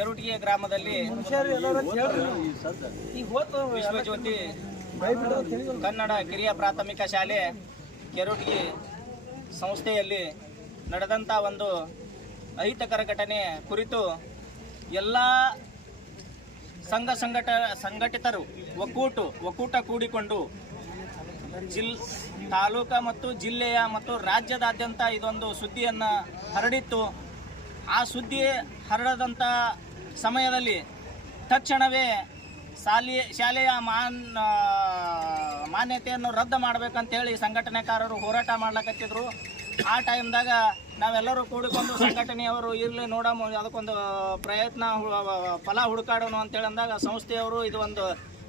ಕೆರುಟಿಗೆ ಗ್ರಾಮದಲ್ಲಿ ವಿಶ್ವಜ್ಯೋತಿ ಕನ್ನಡ ಕಿರಿಯ ಪ್ರಾಥಮಿಕ ಶಾಲೆ ಕೆರುಟಿಗೆ ಸಂಸ್ಥೆಯಲ್ಲಿ ನಡೆದಂಥ ಒಂದು ಅಹಿತಕರ ಘಟನೆ ಕುರಿತು ಎಲ್ಲ ಸಂಘ ಸಂಘಟ ಸಂಘಟಿತರು ಒಕ್ಕೂಟು ಒಕ್ಕೂಟ ಕೂಡಿಕೊಂಡು ಜಿಲ್ ತಾಲೂಕ ಮತ್ತು ಜಿಲ್ಲೆಯ ಮತ್ತು ರಾಜ್ಯದಾದ್ಯಂತ ಇದೊಂದು ಸುದ್ದಿಯನ್ನು ಹರಡಿತ್ತು. ಆ ಸುದ್ದಿ ಹರಡದಂಥ ಸಮಯದಲ್ಲಿ ತಕ್ಷಣವೇ ಶಾಲೆ ಶಾಲೆಯ ಮಾನ್ ಮಾನ್ಯತೆಯನ್ನು ರದ್ದು ಮಾಡಬೇಕಂತೇಳಿ ಸಂಘಟನೆಕಾರರು ಹೋರಾಟ ಮಾಡ್ಲಕತ್ತಿದ್ರು. ಆ ಟೈಮ್ದಾಗ ನಾವೆಲ್ಲರೂ ಕೂಡಿಕೊಂಡು ಸಂಘಟನೆಯವರು ಇರಲಿ ನೋಡಮ್ಮ ಅದಕ್ಕೊಂದು ಪ್ರಯತ್ನ ಫಲ ಹುಡುಕಾಡೋಣ ಅಂತೇಳಿ ಅಂದಾಗ ಸಂಸ್ಥೆಯವರು ಇದು ಒಂದು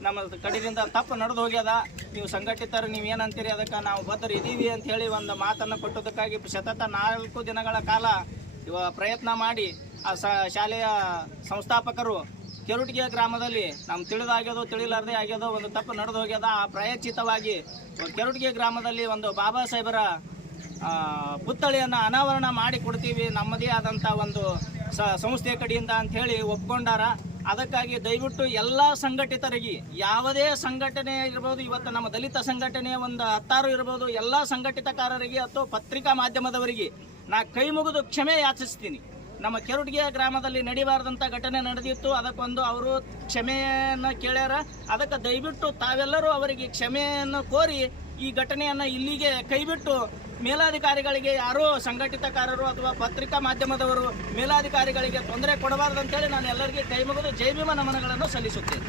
ನಮ್ಮ ಕಡೆಯಿಂದ ತಪ್ಪು ನಡೆದು ಹೋಗ್ಯದ. ನೀವು ಸಂಘಟಿತರು, ನೀವು ಏನಂತೀರಿ, ಅದಕ್ಕೆ ನಾವು ಬದ್ರ ಇದ್ದೀವಿ ಅಂತ ಹೇಳಿ ಒಂದು ಮಾತನ್ನು ಕೊಟ್ಟದಕ್ಕಾಗಿ ಸತತ ನಾಲ್ಕು ದಿನಗಳ ಕಾಲ ಇವ ಪ್ರಯತ್ನ ಮಾಡಿ ಶಾಲೆಯ ಸಂಸ್ಥಾಪಕರು ಕೆರುಟಿಗೆ ಗ್ರಾಮದಲ್ಲಿ ನಮ್ಮ ತಿಳಿದಾಗ್ಯದೋ ತಿಳಿಲಾರ್ದೆ ಆಗ್ಯದೋ ಒಂದು ತಪ್ಪು ನಡೆದು ಹೋಗ್ಯದ, ಆ ಪ್ರಾಯಚಿತವಾಗಿ ಕೆರುಟಿಗೆ ಗ್ರಾಮದಲ್ಲಿ ಒಂದು ಬಾಬಾ ಸಾಹೇಬರ ಪುತ್ಥಳಿಯನ್ನು ಅನಾವರಣ ಮಾಡಿ ಕೊಡ್ತೀವಿ, ನಮ್ಮದೇ ಆದಂಥ ಒಂದು ಸಂಸ್ಥೆ ಕಡೆಯಿಂದ ಅಂಥೇಳಿ ಒಪ್ಕೊಂಡಾರ. ಅದಕ್ಕಾಗಿ ದಯವಿಟ್ಟು ಎಲ್ಲ ಸಂಘಟಿತರಿಗೆ, ಯಾವುದೇ ಸಂಘಟನೆ ಇರ್ಬೋದು, ಇವತ್ತು ನಮ್ಮ ದಲಿತ ಸಂಘಟನೆ ಒಂದು ಹತ್ತಾರು ಇರ್ಬೋದು, ಎಲ್ಲ ಸಂಘಟಿತಕಾರರಿಗೆ ಅಥವಾ ಪತ್ರಿಕಾ ಮಾಧ್ಯಮದವರಿಗೆ ನಾ ಕೈ ಮುಗಿದು ಕ್ಷಮೆ ಯಾಚಿಸ್ತೀನಿ. ನಮ್ಮ ಕೆರುಟಿಗೆ ಗ್ರಾಮದಲ್ಲಿ ನಡಿಬಾರ್ದಂಥ ಘಟನೆ ನಡೆದಿತ್ತು. ಅದಕ್ಕೊಂದು ಅವರು ಕ್ಷಮೆಯನ್ನು ಕೇಳ್ಯಾರ. ಅದಕ್ಕೆ ದಯವಿಟ್ಟು ತಾವೆಲ್ಲರೂ ಅವರಿಗೆ ಕ್ಷಮೆಯನ್ನು ಕೋರಿ ಈ ಘಟನೆಯನ್ನು ಇಲ್ಲಿಗೆ ಕೈಬಿಟ್ಟು ಮೇಲಾಧಿಕಾರಿಗಳಿಗೆ ಯಾರೋ ಸಂಘಟಿತಕಾರರು ಅಥವಾ ಪತ್ರಿಕಾ ಮಾಧ್ಯಮದವರು ಮೇಲಾಧಿಕಾರಿಗಳಿಗೆ ತೊಂದರೆ ಕೊಡಬಾರ್ದಂತೇಳಿ ನಾನು ಎಲ್ಲರಿಗೆ ಕೈ ಮುಗಿದು ಜೈ ಭೀಮ ನಮನಗಳನ್ನು ಸಲ್ಲಿಸುತ್ತೇನೆ.